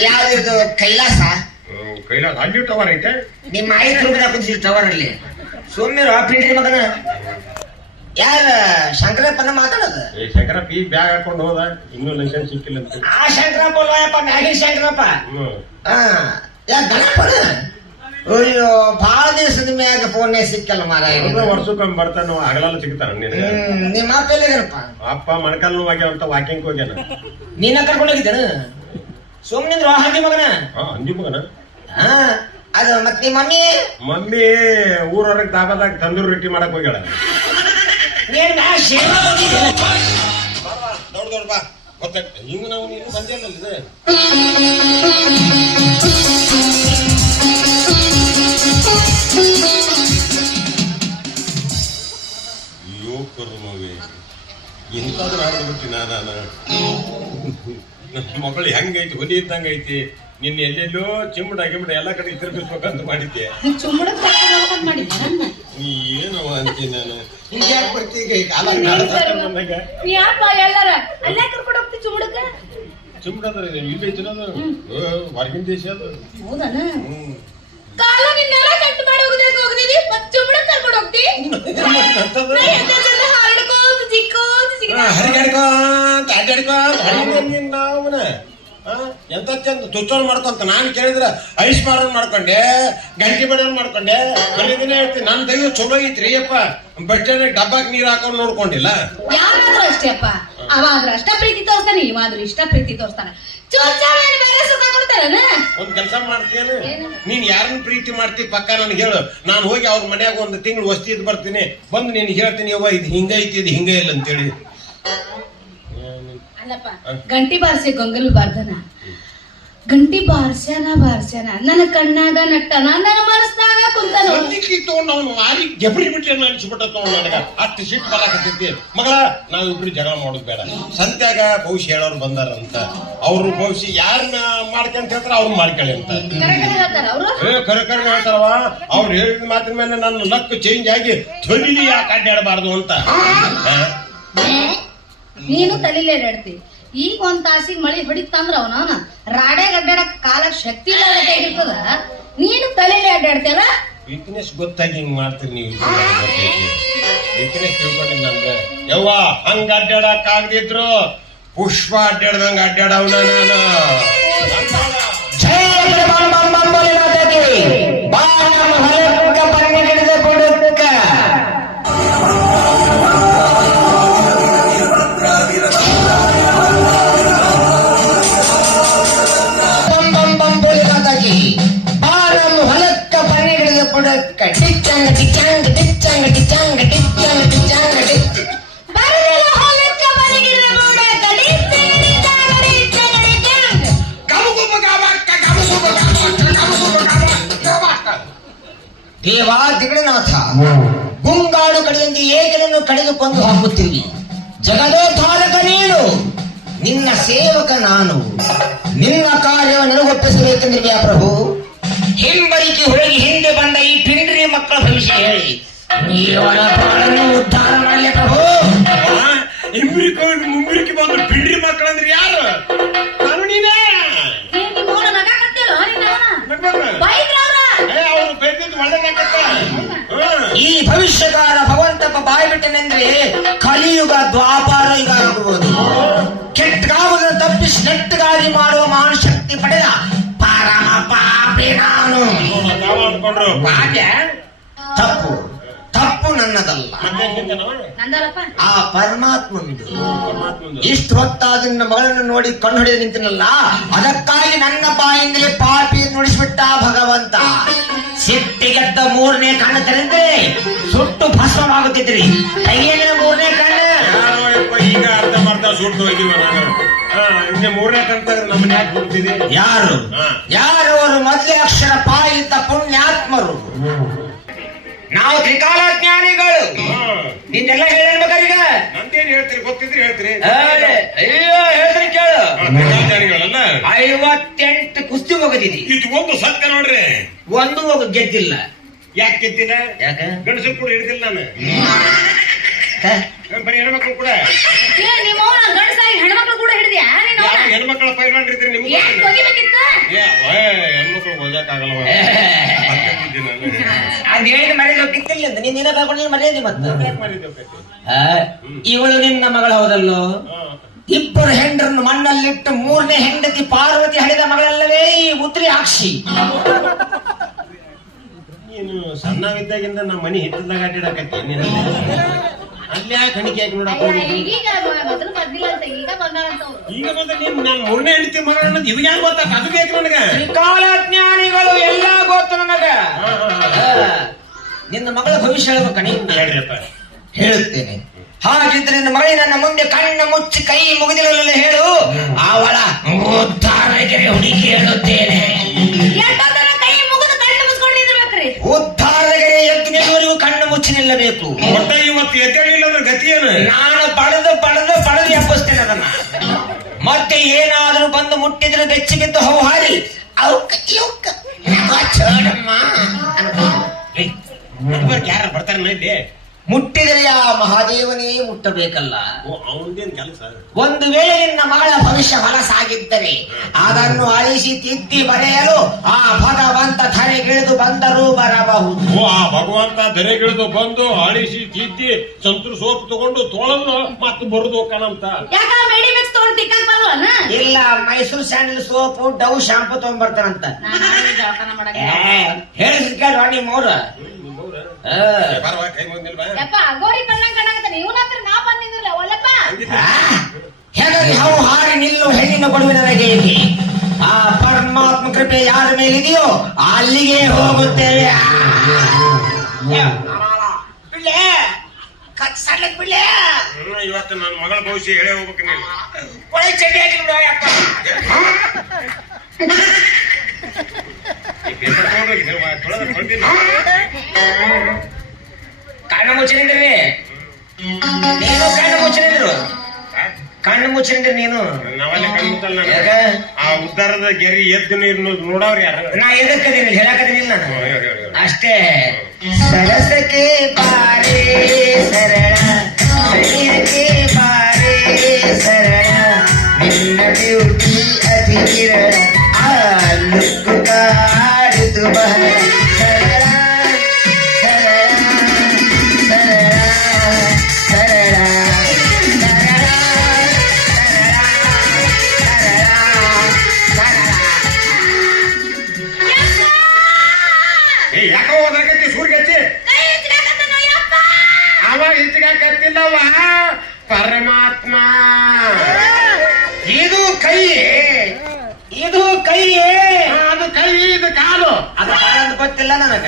ಯಾವ್ದು ಕೈಲಾಸ ಕೈಲಾಸ ಅಲ್ಲಿ ಟವರ್ ಐತೆ ನಿಮ್ಮ ಐದು ರೂಪಾಯಿ ಕುಂತಿಸಿ ಟವರ್ ಅಲ್ಲಿ ಸೌಮ್ಯರು ಪಿಂಡ್ರಿ ಮಗನ ಯಾರ ಶಂಕರಪ್ಪನ ಮಾತಾಡೋದು ಶಂಕರಪ್ಪ ಈಗ ಬ್ಯಾಗ್ ಹಾಕೊಂಡು ಹೋದ ಇನ್ನೂ ಲೈಸೆನ್ಸ್ ಸಿಕ್ಕಿಲ್ಲ ಅಂತ ಆ ಶಂಕರಪ್ಪ ಅಲ್ವಪ್ಪ ಮ್ಯಾಗಿನ ಶಂಕರಪ್ಪ ಯಾ ಗಣಪನ ಅಯ್ಯೋ ಬಹಳ ದಿವಸದ ಮ್ಯಾಗ ಫೋನ್ ಸಿಕ್ಕಲ್ಲ ಮಾರಾಯ ವರ್ಷಕ್ಕೊಮ್ಮೆ ಬರ್ತಾನ ಹಗಲೆಲ್ಲ ಸಿಗ್ತಾನ ನಿಮ್ಮ ಅಪ್ಪ ಎಲ್ಲಿದಾರಪ್ಪ ಅಪ್ಪ ಮೊಣಕಾಲ್ ನೋವಾಗ್ಯಾವ ಅಂತ ವಾಕಿಂಗ್ ಹೋಗ್ಯಾನ ನೀನ ಕರ್ಕೊಂಡು ಹೋಗಿದ್ದೇನ ಸುಮ್ನಿಂದ್ರು ಹಂದಿ ಮಗನ ಅಂಜಿ ಮಗನ ಅದು ಮತ್ ನಿಮ್ಮ ಮಮ್ಮಿ ಊರವ್ರಿಗೆ ದಾಬಾದಾಗ ತಂದೂರು ರೊಟ್ಟಿ ಮಾಡಕ್ ಹೋಗ್ಯಾಳ ದೊಡ್ಡ ಬಾ ಗೊತ್ತಾಗ್ತ ಹಿಂಗ ನಾವು ನೀನು ಬಂದಿಲ್ಲ ಯೋಕರ್ಮವೇ ಎಂತಾದ್ರೂ ಆಡದ್ ಬಿಟ್ಟಿ ನಾನು ನನ್ನ ಮಗಳು ಹೆಂಗೈತಿ ಹೊಲಿ ಇದ್ದಂಗ ಐತಿ ನಿನ್ನ ಎಲ್ಲೆಲ್ಲೋ ಚಿಮ್ಮಡ ಗಿಮ್ಮಡ ಎಲ್ಲಾ ಕಡೆ ತಿರ್ಗಿಸ್ಬೇಕಂತ ಮಾಡಿದ್ದೆ ನೀ ಏನವ ಅಂತೀನಿ ನಾನು ಹಿಂಗೆ ಯಾಕೆ ಬರ್ತೀಗ ಚಿಮ್ಮಡ ಇಲ್ಲಿ ಐತಿರೋದು ಹೊರಗಿನ ದೇಶ ಅದು ಎಂತ ಚಂದ ತುಚ್ಚೋಣ ಮಾಡ್ಕೊಂತ ನಾನು ಕೇಳಿದ್ರ ಐಸ್ ಮಾಡೋನ್ ಮಾಡ್ಕೊಂಡೆ ಗಂಟಿ ಬಡೋನ್ ಮಾಡ್ಕೊಂಡೆ ದಿನ ಹೇಳ್ತೀನಿ ನನ್ ದೈವ ಚಲೋ ಐತ್ರಿ ಅಪ್ಪ ಬಸ್ ಸ್ಟ್ಯಾಂಡ್ ಡಬ್ಬಾಕ್ ನೀರ್ ಹಾಕೊಂಡ್ ನೋಡ್ಕೊಂಡಿಲ್ಲ ಯಾರಾದ್ರೂ ಅಷ್ಟೇ ಅಪ್ಪ ಅವಾದ್ರೂ ಅಷ್ಟ ಪ್ರೀತಿ ತೋರಿಸ್ತಾನೆ ಇವಾದ್ರೂ ಇಷ್ಟ ಪ್ರೀತಿ ತೋರಿಸ್ತಾನೆ ಒಂದ್ ಕೆಲಸ ಮಾಡ್ತೀನಿ ನೀನ್ ಯಾರನ್ನ ಪ್ರೀತಿ ಮಾಡ್ತಿ ಪಕ್ಕ ನನ್ಗೆ ಹೇಳು ನಾನು ಹೋಗಿ ಅವ್ರ ಮನ್ಯಾಗ ಒಂದು ತಿಂಗಳು ವಸ್ತಿ ಇದ್ ಬರ್ತೀನಿ ಬಂದು ನೀನ್ ಹೇಳ್ತೀನಿ ಯವ್ವ ಇದು ಹಿಂಗ ಐತಿ ಇದು ಹಿಂಗ ಇಲ್ಲ ಅಂತೇಳಿ ಅಲ್ಲಪ್ಪ ಗಂಟಿ ಬಾರ್ಸೆ ಗಂಗಲ್ ಬಾರ್ದನ ಗಂಟಿ ಬಾರ್ಸ್ಯಾನ ನನ್ನ ಕಣ್ಣಾಗ ನಟ್ಟನ ನನ್ನ ಮನಸ್ನಾಗ ಕುಂತನ ತಗೊಂಡ್ ಅವ್ನು ಮಾರಿ ಗೆಬರಿ ಬಿಟ್ಲೆ ಅನ್ಸ್ಬಿಟ್ಟ ತಗೊಂಡ್ ನನಗ ಅಷ್ಟು ಸಿಟ್ಟು ಬರಾಕತ್ತೈತಿ ಮಗಳ ನಾವಿಬ್ರು ಜಗಳ ಮಾಡೋದು ಬೇಡ ಸಂತ್ಯಾಗ ಭವಿಷ್ಯ ಹೇಳೋರು ಬಂದಾರಂತ ಅವ್ರು ಭವಿಷ್ಯ ಯಾರನ್ನ ಮಾಡ್ಕೊಂತ ಹೇಳ್ತಾರ ಅವ್ರು ಮಾಡ್ಕೊಳ್ಳಿ ಅಂತ ಕರೆ ಹೇಳ್ತಾರವ ಅವ್ರು ಹೇಳಿದ ಮಾತಿನ ಮೇಲೆ ನನ್ನ ಲಕ್ ಚೇಂಜ್ ಆಗಿ ತೊಲಿಲಿ ಯಾಕೆ ಅಡ್ಡಾಡಬಾರ್ದು ಅಂತ ನೀನು ತಲಿಲೇ ಅಡ್ಡಾಡ್ತಿ ಈಗ ಒಂದ್ ತಾಸಿಗೆ ಮಳಿ ಹೊಡಿತಂದ್ರ ಅವನ ರಾಡ್ಯಾಗ ಅಡ್ಡಾಡಕ್ ಕಾಲಕ್ ಶಕ್ತಿ ಇರ್ತದ ನೀನು ತಲೆಲೆ ಅಡ್ಡಾಡ್ತೇವ ವೀಕ್ನೆಸ್ ಗೊತ್ತಾಗಿ ಹಿಂಗ್ ಮಾಡ್ತೀರಿ ನೀವು ವೀಕ್ನೆಸ್ ತಿಳ್ಕೊಂಡಿ ನನ್ಗ ಯವ್ವ ಹಂಗ ಅಡ್ಡಾಡಕ್ ಆಗದಿದ್ರು ಪುಷ್ಪ ಅಡ್ಡಾಡ್ದಂಗ ಅಡ್ಡಾಡವನ ದೇವಾ ದಿಗಣನಾಥ ಗುಂಗಾಡು ಕಡೆಯಿಂದ ಏಕನನ್ನು ಕಡಿದುಕೊಂಡು ಹಾಕುತ್ತೀವಿ ಜಗದೋದ್ಧಾರಕ ನೀನು ನಿನ್ನ ಸೇವಕ ನಾನು ನಿನ್ನ ಕಾರ್ಯವನ್ನು ನನಗೊಪ್ಪಿಸಬೇಕೆಂದಿರುವ ಪ್ರಭು ಹಿಂಬರಿಕೆ ಹೊರಗೆ ಹಿಂದೆ ಬಂದ ಈ ಪಿಂಡ್ರಿ ಮಕ್ಕಳ ಭವಿಷ್ಯ ಹೇಳಿ ನೀವನ ಬಾಳನ್ನು ಉದ್ಧಾರ ಮಾಡಲಿ ಪ್ರಭು ಮುಂಬಿರಿಕೆ ಬಂದು ಪಿಂಡ್ರಿ ಮಕ್ಕಳಂದ್ರೆ ಯಾರು ನಾನು ನೀನೇ ಈ ಭವಿಷ್ಯಕಾರ ಭಗವಂತಪ್ಪ ಬಾಯಿ ಬಿಟ್ಟನೆಂದ್ರೆ ಕಲಿಯುಗ ದ್ವಾಪಾರ ಯುಗ ಆಗುವುದು ಕೆಟ್ಟಗಾಗುವುದನ್ನು ತಪ್ಪಿಸಿ ನೆಟ್ಟಗಾಗಿ ಮಾಡುವ ಮಹಾನ್ ಶಕ್ತಿ ಪಡೆದ ಪರಮ ಪಾಪಿ ನಾನು ತಪ್ಪು ತಪ್ಪು ನನ್ನದಲ್ಲ ಆ ಪರಮಾತ್ಮಂದು ಇಷ್ಟು ಹೊತ್ತಾದ ನಿನ್ನ ಮಗಳನ್ನು ನೋಡಿ ಕಣ್ಣು ಹೊಡೆದು ನಿಂತಿನಲ್ಲ ಅದಕ್ಕಾಗಿ ನನ್ನ ಬಾಯಿಂದಲೇ ಪಾಪಿ ನುಡಿಸ್ಬಿಟ್ಟ ಭಗವಂತ ಸಿಟ್ಟಿಗೆದ್ದ ಮೂರನೇ ಕಣ್ಣು ತೆರೆದ್ರೆ ಸುಟ್ಟು ಭಸ್ಮವಾಗುತ್ತಿದ್ರಿ ಕೈಯೇನ ಮೂರನೇ ಕಣ್ಣು ಈಗ ಅರ್ಧ ಮರ್ಧ ಸುಟ್ಟು ಹೋಗಿವ ಮೂರನೇ ಕಣ್ಣ ನಮ್ಮನ್ನ ಯಾಕೆ ಬಿಡ್ತಿದೆ ಯಾರು ಅವರು ಮೊದಲೇ ಅಕ್ಷರ ಪಾಯಿತ ಪುಣ್ಯಾತ್ಮರು ನಾವು ತ್ರಿಕಾಲಜ್ಞಾನಿಗಳು ನಿನ್ನೆಲ್ಲ ಹೇಳಬೇಕಾಗ ನಂದೇನು ಹೇಳ್ತೀರಿ ಗೊತ್ತಿದ್ರೆ ಹೇಳ್ತೀರಿ ಅಯ್ಯೋ ಹೇಳ್ತೀನಿ ಕೇಳು ತ್ರಿಕಾಲಜ್ಞಾನಿಗಳಲ್ಲ 58 ಕುಸ್ತಿ ಹೋಗದಿದಿ ಇದು ಒಂದು ಸತ್ಯ ನೋಡ್ರಿ ಒಂದು ಹೋಗ ಗೆದ್ದಿಲ್ಲ ಯಾಕೆ ಗೆದ್ದಿಲ್ಲ ಯಾಕ ಗಂಡಸರು ಕೂಡ ಹಿಡಿದಿಲ್ಲ ನಾನು ಬರೀ ಹೆಣ್ಮಕ್ಳು ಕೂಡ ಹೆಣ್ಮಕ್ಳು ಕೂಡ ಹಿಡಿದ್ಯಾ ಹೆಣ್ಮಕ್ಳ ಪೈಲ್ವಾನ್ ಇದ್ರಿ ನಿಮ್ಗೆ ಹೆಣ್ಮಕ್ಳು ಓದಕ್ಕಾಗಲ್ಲ ಅದ್ ಹೇಳಿದ ಮರ್ಯಾದೆ ಹೋಗಿತ್ತಿಲ್ಲ ಅಂತ ನೀನ್ ನಿನ್ನ ಕರ್ಕೊಂಡು ನೀನ್ ಮರ್ಯಾದೆ ಮತ್ತೆ ಇವಳು ನಿನ್ನ ಮಗಳ ಹೌದಲ್ಲೋ ಇಬ್ಬರು ಹೆಂಡರನ್ನು ಮಣ್ಣಲ್ಲಿಟ್ಟು ಮೂರನೇ ಹೆಂಡತಿ ಪಾರ್ವತಿ ಹಣಿದ ಮಗಳಲ್ಲವೇ ಈ ಉದ್ರಿ ಆಕ್ಷಿ ನೀನು ಸಣ್ಣವಿದ್ದಾಗಿಂದ ನಮ್ಮ ಮನಿ ಹಿತ್ತದಾಗ ಅಡ್ಡಾಡಕತ್ತಿ ಅಲ್ಲಿ ಯಾಕೆ ಹಣಿಕೆ ಹಾಕಿ ನೋಡಕ್ ಈಗ ಮೊದಲು ಬಂದಿಲ್ಲ ಅಂತ ಈಗ ಬಂದಾರಂತ ಅವ್ರು. ಈಗ ಬಂದ ನೀನ್ ನಾನು ಮೂರನೇ ಹೆಂಡತಿ ಮಗಳ ಅನ್ನೋದು ಇವಾಗ ಯಾರು ಗೊತ್ತಾಗ ಅದು ಬೇಕು ನನಗ ತ್ರಿಕಾಲಜ್ಞಾನಿಗಳು ಎಲ್ಲ ಗೊತ್ತು ನನಗ ನಿನ್ನ ಮಗಳ ಭವಿಷ್ಯ ಹೇಳ್ಬೇಕ ನೀನ್ ಹೇಳ್ರಿಯಪ್ಪ ಹೇಳುತ್ತೇನೆ ಹಾಗಿದ್ರೆ ನಿನ್ನ ಮಗಳಿ ನನ್ನ ಮುಂದೆ ಕಣ್ಣ ಮುಚ್ಚಿ ಕೈ ಮುಗಿದಿರಲಿಲ್ಲ ಹೇಳು ಅವಳ ಉದ್ಧಾರಕ್ಕೆ ಹುಡುಕಿ ಹೇಳುತ್ತೇನೆ ಎಷ್ಟೊತ್ತನ ಕೈ ಮುಗಿದು ಕಣ್ಣು ಮುಚ್ಕೊಂಡಿರ್ಬೇಕ್ರಿ ಉದ್ಧಾರಗೆ ಎದ್ದು ನಿಲ್ಲುವರೆಗೂ ಕಣ್ಣು ಮುಚ್ಚಿ ನಿಲ್ಲಬೇಕು ಒಟ್ಟ ಇವತ್ತು ಎದ್ದೇಳಿಲ್ಲ ಅಂದ್ರೆ ಗತಿ ಏನು ನಾನು ಪಡೆದು ಎಬ್ಬಿಸ್ತೇನೆ ಅದನ್ನ ಮತ್ತೆ ಏನಾದರೂ ಬಂದು ಮುಟ್ಟಿದ್ರೆ ಬೆಚ್ಚಿ ಬಿದ್ದು ಹೌಹಾರಿ ಯಾರ ಬರ್ತಾರೆ ಇಲ್ಲಿ ಮುಟ್ಟಿದರೆ ಆ ಮಹಾದೇವನೇ ಮುಟ್ಟಬೇಕಲ್ಲ ಅವನದೇನ್ ಕೆಲಸ ಒಂದು ವೇಳೆ ನಿನ್ನ ಮಗಳ ಭವಿಷ್ಯ ಹೊಲಸಾಗಿದ್ದರೆ ಅದನ್ನು ಅಳಿಸಿ ತಿದ್ದಿ ಬರೆಯಲು ಆ ಭಗವಂತ ಧರೆಗಿಳಿದು ಬಂದರೂ ಬರಬಹುದು ಓ ಆ ಭಗವಂತ ಧರೆಗಿಳಿದು ಬಂದು ಅಳಿಸಿ ತಿದ್ದಿ ಸಂತೂರ್ ಸೋಪ್ ತಗೊಂಡು ತೊಳೆದು ಮತ್ತೆ ಬರುದು ಹೋಗ್ಕಣಂತ ಯಾಕ ಮೆಡಿ ಮಿಕ್ಸ್ ತಗೊಂಡು ತಿಕ್ಕಕ್ ಬರಲ್ವನ ಇಲ್ಲ ಮೈಸೂರು ಸ್ಯಾಂಡಲ್ ಸೋಪು ಡವ್ ಶಾಂಪು ತಗೊಂಡ್ಬರ್ತಾನಂತ ನಾನು ಜಳಕನ ಮಾಡಕ್ಕೆ ಹೇಳಿದ್ ಕೇಳುವ ನಿಮ್ಮವ್ರ ಕೈ ಬಂದಿಲ್ವಾ ಯಪ್ಪ ಗೋರಿ ಕಣ್ಣಂಗ್ ಕಣ್ಣಾಗತ್ತ ಇವನಂತ್ರ ನಾ ಬಂದಿದ್ದಿಲ್ಲ ಒಲ್ಲಪ್ಪ ಹೇಗಾಗಿ ಹಾವು ಹಾರಿ ನಿಲ್ಲು ಹೆಣ್ಣಿನ ಕೊಡುವಿನ ರಜೆಯಲ್ಲಿ ಆ ಪರಮಾತ್ಮ ಕೃಪೆ ಯಾರ ಮೇಲಿದೆಯೋ ಅಲ್ಲಿಗೆ ಹೋಗುತ್ತೇವೆ ಇವತ್ತು ನನ್ನ ಮಗಳ ಭವಿಷ್ಯ ಹೇಳೇ ಹೋಗ್ಬೇಕು ನೀನು ಒಳ್ಳೆ ಚಡ್ಡಿ ಹಾಕಿ ಕಣ್ಣು ಮುಚ್ಚಿನಿದ್ರಿ ನೀನು ಕಣ್ಣು ಮುಚ್ಚಿನಿದ್ರಿ ನೀನು ನಾವಲ್ಲೇ ಕಣ್ಮುತ್ತಲ್ಲ ಯಾಕ ಆ ಉದ್ದಾರದ ಗೆರಿ ಎದ್ದು ನೀರು ನೋಡವ್ರಿ ಯಾರು ನಾ ಎದಕ್ಕದೀನಿ ಹೇಳಕದೀನಿ ನಾನು ಅಷ್ಟೇ ಸರಸಕ್ಕೆ ಬಾರೇ ಸರಳ ಸರಿಯಕ್ಕೆ ಬಾರೇ ಸರಳ ನಿನ್ನ ಬ್ಯೂಟಿ ಅತಿ ವಿರಳ ಆ ಲುಕ್ಕು ಕಾಡಿತು ಬಹಳ ಸರಳ ಸರಳ ಸರಳ ಸರಳ ಯಾಕೋ ಹೋದಾಗತ್ತಿ ಸೂರ್ಗತ್ತಿ ಅವ ಹಿಚ್ಚಾಕತ್ತಿಲ್ಲವ ಪರಮಾತ್ಮ ಇದು ಕೈ ಅದು ಕೈ ಇದು ಕಾಲು ಅದು ಕಾಲಂತ ಗೊತ್ತಿಲ್ಲ ನನಗ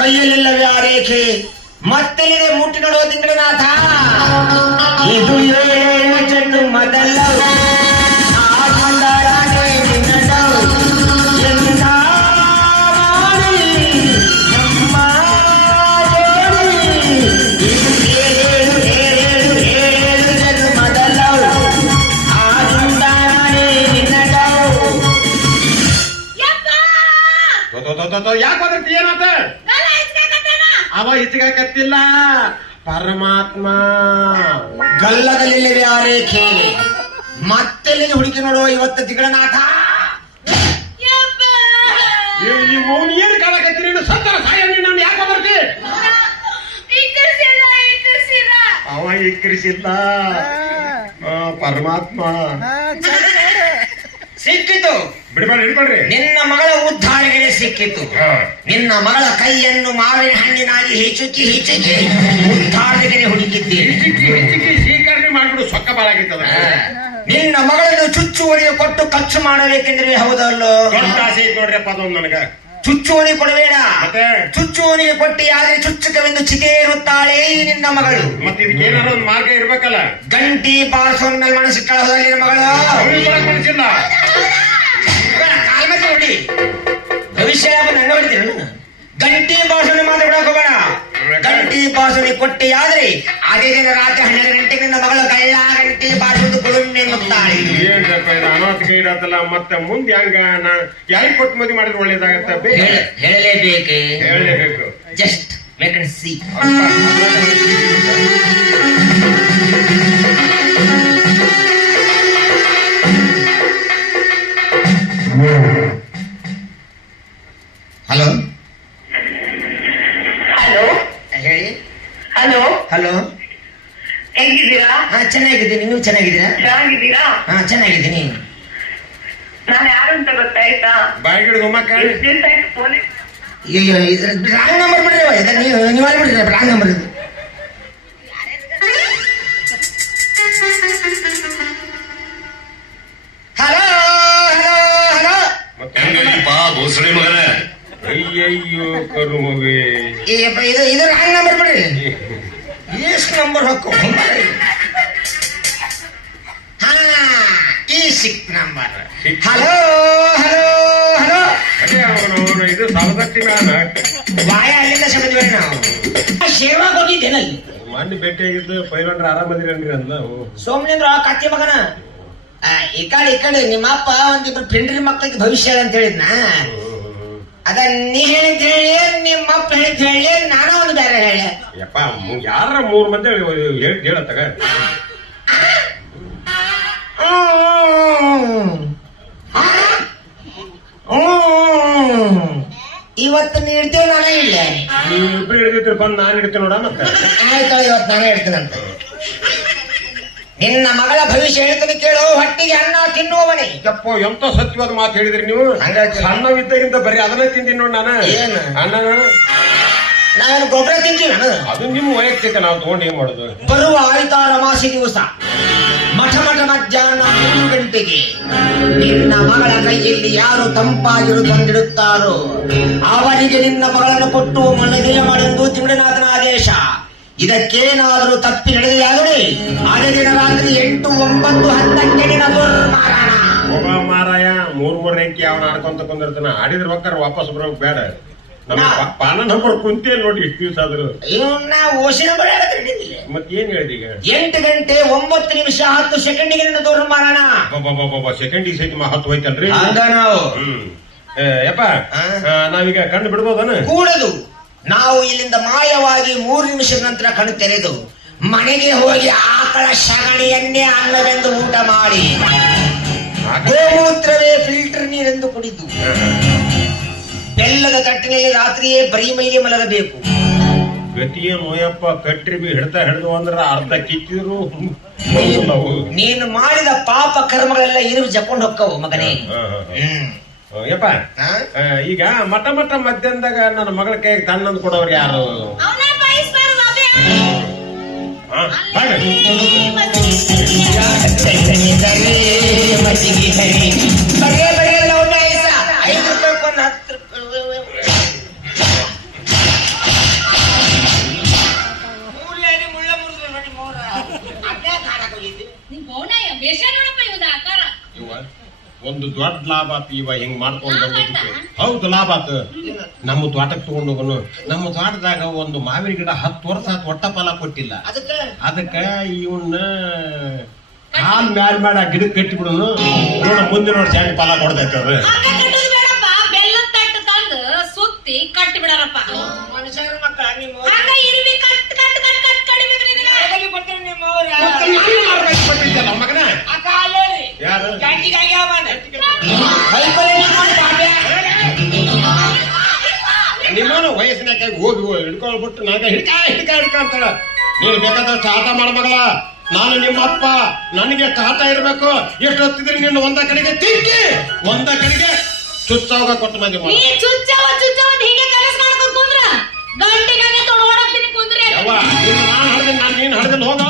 ಕೈಯಲ್ಲಿಲ್ಲವೇ ಆ ರೇಖೆ ಮತ್ತೆಲ್ಲಿದೆ ಮುಟ್ಟಿ ನೋಡುವ ತಿಂಗಳನಾಥ ಇದು ಏಳು ಚೆಂಡು ಮೊದಲ ಯಾಕೆ ಹೋದ್ರತಿ ಏನಂತ ಅವ ಹಿಚ್ಚಾಕತ್ತಿಲ್ಲ ಪರಮಾತ್ಮ ಗಲ್ಲದಲ್ಲಿಲ್ಲವೇ ಆ ರೇಖೆ ಮತ್ತೆಲ್ಲಿ ಹುಡುಕಿ ನೋಡುವ ಇವತ್ತು ತಿಂಗಳನಾಥ ನೀವು ಏನು ಕಾಲಕತ್ತೀರಿ ಸತ್ತರ ಸಾಯ ನಾನು ಯಾಕೆ ಬರ್ತಿ ಅವ ಇಕ್ಕರಿಸಿಲ್ಲ ಪರಮಾತ್ಮ ಸಿಕ್ಕಿತು ಬಿಡಬೇಡ ಹಿಡ್ಕೊಳ್ರಿ ನಿನ್ನ ಮಗಳ ಉದ್ಧಾರಗೆ ಸಿಕ್ಕಿತು ನಿನ್ನ ಮಗಳ ಕೈಯನ್ನು ಮಾವಿನ ಹಣ್ಣಿನಾಗಿ ಹಿಚುಕಿ ಉದ್ಧಾರಗೆ ಹುಡುಕಿದ್ದೀರಿ ಸ್ವೀಕರಣೆ ಮಾಡ್ಬಿಡು ಸೊಕ್ಕ ಬಾಳಾಗಿತ್ತದ ನಿನ್ನ ಮಗಳನ್ನು ಚುಚ್ಚುವರಿಗೆ ಕೊಟ್ಟು ಖರ್ಚು ಮಾಡಬೇಕೆಂದ್ರೆ ಹೌದಲ್ಲೋ ದೊಡ್ಡ ಆಸೆ ಐತ್ ನೋಡ್ರಿಪ್ಪ ಅದೊಂದು ನನಗ ಚುಚ್ಚುವನಿಗೆ ಕೊಡಬೇಡ ಮತ್ತೆ ಚುಚ್ಚುವನಿಗೆ ಕೊಟ್ಟಿ ಆದ್ರೆ ಚುಚ್ಚುಕವೆಂದು ಚಿಗೇರುತ್ತಾಳೆ ಈ ನಿನ್ನ ಮಗಳು ಮತ್ತೆ ಇದಕ್ಕೆ ಏನಾರ ಒಂದು ಮಾರ್ಗ ಇರ್ಬೇಕಲ್ಲ ಗಂಟಿ ಬಾರಿಸೋನ್ ಮೇಲೆ ಮನಸ್ಸಿಟ್ಟಾಳ ನಿನ್ನ ಮಗಳು ಮನಸ್ಸಿಲ್ಲ ಕಾಲ್ ಮೇಲೆ ನೋಡಿ ಭವಿಷ್ಯ ನನ್ನ ಹೊಡಿತೀರ ಗಂಟಿ ಬಾಸನೆ ಮಾತಾಡೋಕೆ ಬೇಡ ಗಂಟಿ ಬಾಸನೆ ಕೊಟ್ಟಿ ಆದ್ರೆ ಅದೇ ದಿನ ರಾತ್ರಿ 12 ಗಂಟೆಗೆ ನಿನ್ನ ಮಗಳು ಗಳ್ಳ ಗಂಟಿ ಬಾರಿಸೋದು ಗುಳುಮ್ಮೆ ಮುತ್ತಾಳೆ ಏನ್ ಅನಾಥ ಇರತ್ತಲ್ಲ ಮತ್ತೆ ಮುಂದೆ ಹಂಗ ನಾ ಯಾರಿಗೆ ಕೊಟ್ಟು ಮದುವೆ ಮಾಡಿದ್ರೆ ಒಳ್ಳೇದಾಗತ್ತ ಹೇಳಲೇಬೇಕು ಹೇಳಲೇಬೇಕು just wait and see hello hello ಹೇಳಿ. ಹಲೋ ಹಲೋ, ಹೇಗಿದ್ದೀರಾ? ಹಾ ಚೆನ್ನಾಗಿದ್ದೀನಿ, ನೀವು ಚೆನ್ನಾಗಿದ್ದೀರಾ? ಚೆನ್ನಾಗಿದ್ದೀರಾ? ಹಾ ಚೆನ್ನಾಗಿದ್ದೀನಿ. ನಾನು ಯಾರು ಅಂತ ಗೊತ್ತಾಯ್ತಾ? ಬಾಯಿಗಿಡ ಗುಮ್ಮಕ್ಕ ಎಷ್ಟ್ ದಿವ್ಸ ಆಯ್ತು ಫೋನ್ ರಾಂಗ್ ನಂಬರ್ ಬಿಡ್ರಿ, ನೀವು ಬಿಡ್ರಿ, ರಾಂಗ್ ನಂಬರ್ ಇದು. ಹಲೋ ಹಲೋ ಹಲೋ, ಭೋಸಳೆ ಮಗನ ಅಯ್ಯಯ್ಯೋ ಕರುಮುವೆ. ಇದು ರಾಂಗ್ ನಂಬರ್ ಬಿಡ್ರಿ. ಎಷ್ಟು ನಂಬರ್ ಹಾಕೋ? ಹಾ, ಈ ಸಿಕ್ ನಂಬರ್. ಹಲೋ ಹಲೋ ಹಲೋ, ಅದೇ ಅವನು ಇದು ಸಾಲದತ್ತಿ ಮ್ಯಾನ ವಾಯ ಅಲ್ಲಿಂದ ಸಮುದ್ರವೇ ನಾವು ಶೇರ್ವಾಗ ಹೋಗಿದ್ದೇನಲ್ಲಿ. ಮೊನ್ನೆ ಭೇಟಿಯಾಗಿದ್ದು ಪೈಲಂಡ್ರ ಆರಾಮದಿರೇನ್ರಿ ಅಂದ. ಸೋಮಲಿಂದ್ರ ಕತ್ತಿ ಮಗನ. ಈ ಕಡೆ ನಿಮ್ಮ ಅಪ್ಪ ಒಂದಿಬ್ರು ಪಿಂಡ್ರಿ ಮಕ್ಕಳಿಗೆ ಭವಿಷ್ಯ ಅಂತ ಹೇಳಿದ್ನ. ಅದ ನೀ ಹೇಳಿದ್ ಹೇಳಿ, ನಿಮ್ಮ ಅಪ್ಪ ಹೇಳಿದ್ ಹೇಳಿ, ನಾನು ಒಂದು ಬೇರೆ ಹೇಳಿ. ಯಪ್ಪ ಯಾರ 3 ಮಂದಿ ಹೇಳತ್ತಗ. ಇವತ್ತು ನೀಡ್ತೇವೆ, ನಾನೇ ಇಲ್ಲ. ನೀವು ಇಬ್ರು ಹಿಡಿದಿದ್ರು ಬಂದು ನಾನು ಹಿಡ್ತೀನಿ ನೋಡ. ಮತ್ತೆ ಆಯ್ತಾಳ, ಇವತ್ತು ನಾನೇ ಹೇಳ್ತೀನಂತ. ನಿನ್ನ ಮಗಳ ಭವಿಷ್ಯ ಹೇಳ್ತೀನಿ ಕೇಳು. ಹೊಟ್ಟಿಗೆ ಅನ್ನ ತಿನ್ನುವವನೇ. ಯಪ್ಪ ಎಂತ ಸತ್ಯವಾದ ಮಾತು ಹೇಳಿದ್ರಿ ನೀವು. ಹಂಗಾಗಿ ಸಣ್ಣವಿದ್ದಾಗಿಂತ ಬರೀ ಅದನ್ನ ತಿಂತೀನಿ ನೋಡಿ ನಾನು. ಏನು? ಅನ್ನ ನಾವೇನು ಗೊಬ್ಬರ ತಿಂತೀವಿ ನಾನು? ಅದು ನಿಮ್ಮ ವೈಯಕ್ತಿಕ, ನಾವು ತಗೊಂಡು ಏನ್ ಮಾಡುದು. ಬರುವ ಆಯ್ತಾರ ಮಾಸಿ ದಿವಸ ಮಠ ಮಧ್ಯಾಹ್ನ 3 ಗಂಟೆಗೆ ನಿನ್ನ ಮಗಳ ಕೈಯಲ್ಲಿ ಯಾರು ತಂಪಾಗಿರು ತಂದಿಡುತ್ತಾರೋ ಅವರಿಗೆ ನಿನ್ನ ಮಗಳನ್ನು ಕೊಟ್ಟು ಮನವಿಯ ಮಾಡೆಂದು ತಿಂಗಳನಾಥನ ಆದೇಶ. ಇದಕ್ಕೇನಾದರೂ ತಪ್ಪಿ ನಡೆದಿಯಾದರೆ ಅದೇ ದಿನ ರಾತ್ರಿ 8, 9, 10 ನಿನ್ನ ದುರ್ಮಾರಣ. ಹೋಗ ಮಾರಾಯ, 3 ರೇಂಕಿ ಅವನ ಆಡ್ಕೊಂತ ಕುಂದಿರ್ತಾನ. ಆಡಿದ್ರ ಹೊಕ್ಕಾರ ವಾಪಸ್ ಬರೋಕ್ ಬೇಡ. ನಮ್ಮ ಪಾನ ನಂಬರ್ ಕುಂತೇ ನೋಡಿ ಇಷ್ಟು ದಿವಸ ಆದ್ರು. ಇವನ್ನ ಓಶಿನ ಬರ ಮತ್ ಏನ್ ಹೇಳಿದ ಈಗ? 8 ಗಂಟೆ 9 ನಿಮಿಷ 10 ಸೆಕೆಂಡಿಗೆ ನಿನ್ನ ದುರ್ಮಾರಣ. ಸೆಕೆಂಡಿಗೆ ಸಹಿತ 10 ಹೋಯ್ತಲ್ರಿ. ಹಂಗ ನಾವು ಯಪ್ಪ ನಾವೀಗ ಕಣ್ಣು ಬಿಡ್ಬೋದನ? ಕೂಡದು. ನಾವು ಇಲ್ಲಿಂದ ಮಾಯವಾಗಿ 3 ನಿಮಿಷದ ನಂತರ ಕಣ್ಣು ತೆರೆದು ಮನೆಗೆ ಹೋಗಿ ಆಕಳ ಸಗಣಿಯನ್ನೇ ಅನ್ನವೆಂದು ಊಟ ಮಾಡಿ ಗೋಮೂತ್ರವೇ ಫಿಲ್ಟರ್ ನೀರೆಂದು ಕುಡಿದು ಬೆಲ್ಲದ ತಟ್ಟಿನಲ್ಲಿ ರಾತ್ರಿಯೇ ಬರೀ ಮೈಗೆ ಮಲಗಬೇಕು. ಗತಿಯ ನೋಯಪ್ಪ, ಕಟ್ರಿ ಬಿ ಹಿಡಿದು ಅಂದ್ರ ಅರ್ಧ ಕಿತ್ತಿದ್ರು ನೀನು ಮಾಡಿದ ಪಾಪ ಕರ್ಮಗಳೆಲ್ಲ ಇರು ಜಕೊಂಡು ಹೊಕ್ಕವು ಮಗನೇ. ಯಪ್ಪ ಈಗ ಮಠ ಮಧ್ಯಾಹ್ನದಾಗ ನನ್ನ ಮಗಳ ಕೈಗೆ ತಣ್ಣಂದು ಕೊಡೋರು ಯಾರು? ಒಂದು ದೊಡ್ಡ ಲಾಭ ಆತು ಇವ ಹಿಂಗ್ ಮಾಡ್ಕೊಂಡ್ ಬಂದಿದ್ದಕ್ಕೆ. ಹೌದು ಲಾಭ ಆತು. ನಮ್ಮ ತೋಟಕ್ಕೆ ತಗೊಂಡ್ ಹೋಗೋನು. ನಮ್ಮ ತೋಟದಾಗ ಒಂದು ಮಾವಿನ ಗಿಡ 10 ವರ್ಷ ಆತು, ಒಟ್ಟ ಫಲ ಕೊಟ್ಟಿಲ್ಲ. ಅದಕ್ಕ ಇವನ್ನ ಹಾಲ್ ಮ್ಯಾಲ್ ಮಾಡ ಗಿಡಕ್ಕೆ ಕಟ್ಟಿ ಬಿಡೋನು. ನೋಡ ಮುಂದಿನ ವರ್ಷ ಹೆಂಗ್ ಫಲ ಕೊಡ್ತೈತೆ ಅದು. ಬೆಲ್ಲದ ತಟ್ಟು ತಂದು ಸುತ್ತಿ ಕಟ್ಟಿ ಬಿಡಾರಪ್ಪ. ಮನುಷ್ಯರ ಮಕ್ಕಳ ನಿಮ್ಮ ಮಗನ ಯಾರು ನಿಮ್ಮನು ವಯಸ್ಸಿನಾಗ ಹೋಗಿ ಹಿಡ್ಕೊಳ್ಬಿಟ್ಟು ನಾಗ ಹಿಡ್ಕ ಅಂತಾಳ. ನೀನು ಬೇಕಾದಷ್ಟು ಆಟ ಮಾಡ ಮಗಳ. ನಾನು ನಿಮ್ಮ ಅಪ್ಪ, ನನಗೆ ಎಷ್ಟು ಆಟ ಇರ್ಬೇಕು. ಎಷ್ಟು ಹೊತ್ತಿದ್ರೆ ನೀನು ಒಂದ ಕಡೆಗೆ ತಿಕ್ಕಿ ಒಂದ ಕಡೆಗೆ ಚುಚ್ಚಾವಾಗ ಕೊಟ್ಟು ಮಂದಿ ಮಾಡ. ಗಂಟೆಗೆ ನೀನು ಹಡ್ದಿಲ್ಲ ಹೋಗ.